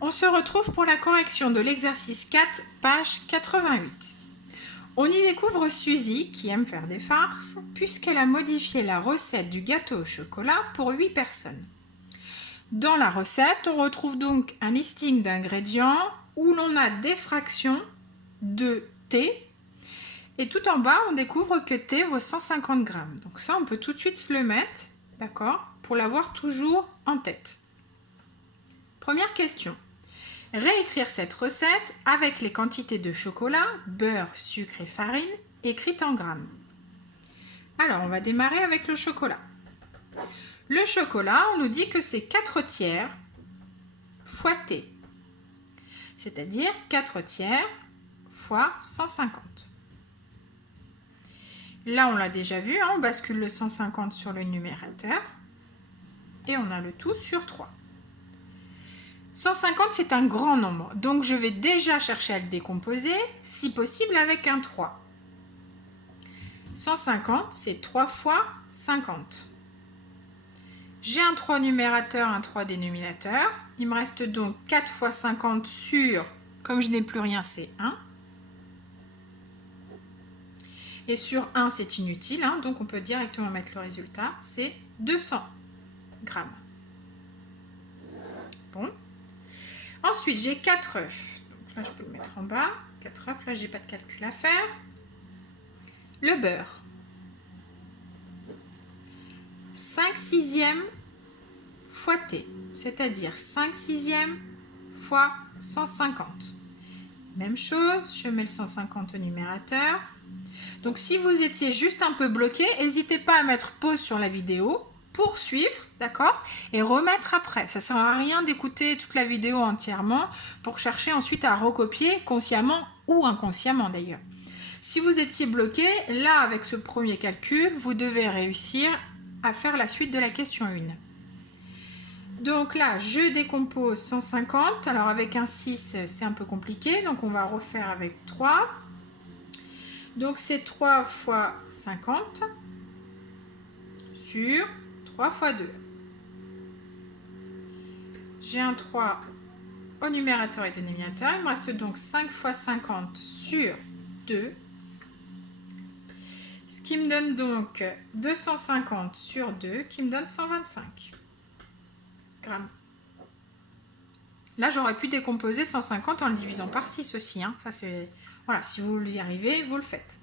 On se retrouve pour la correction de l'exercice 4, page 88. On y découvre Suzy, qui aime faire des farces, puisqu'elle a modifié la recette du gâteau au chocolat pour 8 personnes. Dans la recette, on retrouve donc un listing d'ingrédients où l'on a des fractions de thé. Et tout en bas, on découvre que thé vaut 150 grammes. Donc ça, on peut tout de suite se le mettre, d'accord, pour l'avoir toujours en tête. Première question. Réécrire cette recette avec les quantités de chocolat, beurre, sucre et farine écrites en grammes. Alors, on va démarrer avec le chocolat. Le chocolat, on nous dit que c'est 4 tiers fois T, c'est-à-dire 4 tiers fois 150. Là, on l'a déjà vu, on bascule le 150 sur le numérateur et on a le tout sur 3. 150, c'est un grand nombre, donc je vais déjà chercher à le décomposer, si possible avec un 3. 150, c'est 3 fois 50. J'ai un 3 numérateur, un 3 dénominateur. Il me reste donc 4 fois 50 sur, comme je n'ai plus rien, c'est 1. Et sur 1, c'est inutile, donc on peut directement mettre le résultat, c'est 200 grammes. Bon. Ensuite, j'ai 4 œufs. Donc là, je peux le mettre en bas. 4 œufs, là, j'ai pas de calcul à faire. Le beurre. 5 sixièmes fois T, c'est-à-dire 5 sixièmes fois 150. Même chose, je mets le 150 au numérateur. Donc si vous étiez juste un peu bloqué, n'hésitez pas à mettre pause sur la vidéo, poursuivre, d'accord, et remettre après. Ça ne sert à rien d'écouter toute la vidéo entièrement pour chercher ensuite à recopier consciemment ou inconsciemment d'ailleurs. Si vous étiez bloqué, là avec ce premier calcul, vous devez réussir à faire la suite de la question 1. Donc là, je décompose 150. Alors avec un 6, c'est un peu compliqué, donc on va refaire avec 3. Donc c'est 3 fois 50 sur 3 fois 2. J'ai un 3 au numérateur et dénominateur. Il me reste donc 5 fois 50 sur 2. Ce qui me donne donc 250 sur 2, qui me donne 125 grammes. Là, j'aurais pu décomposer 150 en le divisant par 6 aussi. Ça, c'est... Voilà, si vous y arrivez, vous le faites.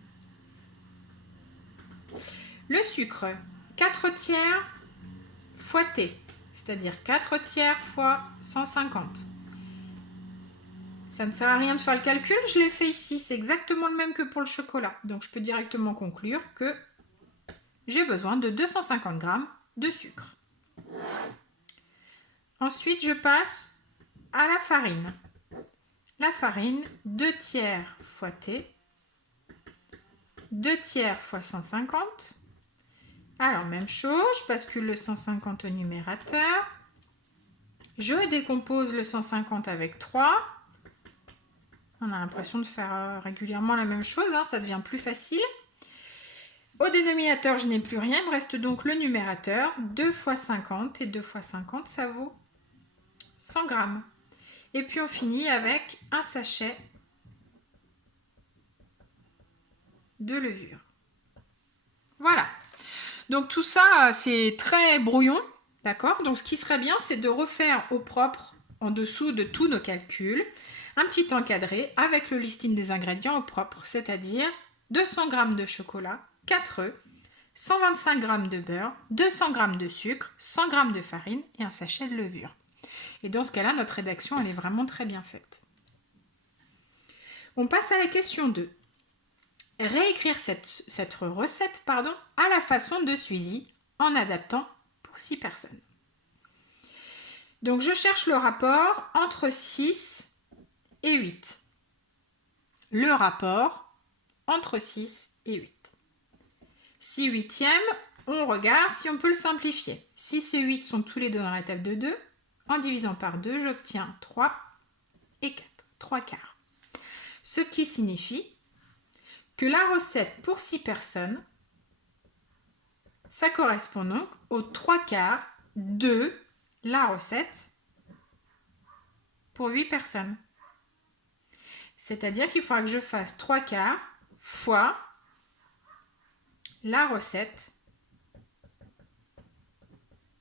Le sucre, 4 tiers fois T, c'est-à-dire 4 tiers fois 150. Ça ne sert à rien de faire le calcul, je l'ai fait ici. C'est exactement le même que pour le chocolat. Donc, je peux directement conclure que j'ai besoin de 250 grammes de sucre. Ensuite, je passe à la farine. La farine, 2 tiers fois T, 2 tiers fois 150. Alors, même chose, je bascule le 150 au numérateur. Je décompose le 150 avec 3. On a l'impression de faire régulièrement la même chose, ça devient plus facile. Au dénominateur, je n'ai plus rien, il me reste donc le numérateur, 2 fois 50, et 2 fois 50, ça vaut 100 grammes. Et puis on finit avec un sachet de levure. Voilà. Donc tout ça, c'est très brouillon, d'accord? Donc ce qui serait bien, c'est de refaire au propre, en dessous de tous nos calculs, un petit encadré avec le listing des ingrédients au propre, c'est-à-dire 200 g de chocolat, 4 œufs, 125 g de beurre, 200 g de sucre, 100 g de farine et un sachet de levure. Et dans ce cas-là, notre rédaction, elle est vraiment très bien faite. On passe à la question 2. Réécrire cette recette à la façon de Suzy en adaptant pour 6 personnes. Donc je cherche le rapport entre 6 et 8. Le rapport entre 6 et 8. 6 huitièmes, on regarde si on peut le simplifier. 6 et 8 sont tous les deux dans la table de 2. En divisant par 2, j'obtiens 3 et 4. 3 quarts. Ce qui signifie que la recette pour 6 personnes, ça correspond donc aux 3 quarts de la recette pour 8 personnes. C'est-à-dire qu'il faudra que je fasse 3/4 fois la recette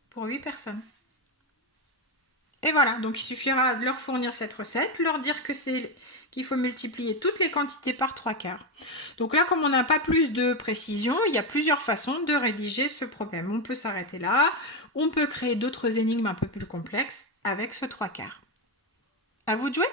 pour 8 personnes. Et voilà, donc il suffira de leur fournir cette recette, leur dire que c'est qu'il faut multiplier toutes les quantités par 3/4. Donc là, comme on n'a pas plus de précision, il y a plusieurs façons de rédiger ce problème. On peut s'arrêter là, on peut créer d'autres énigmes un peu plus complexes avec ce 3/4. À vous de jouer!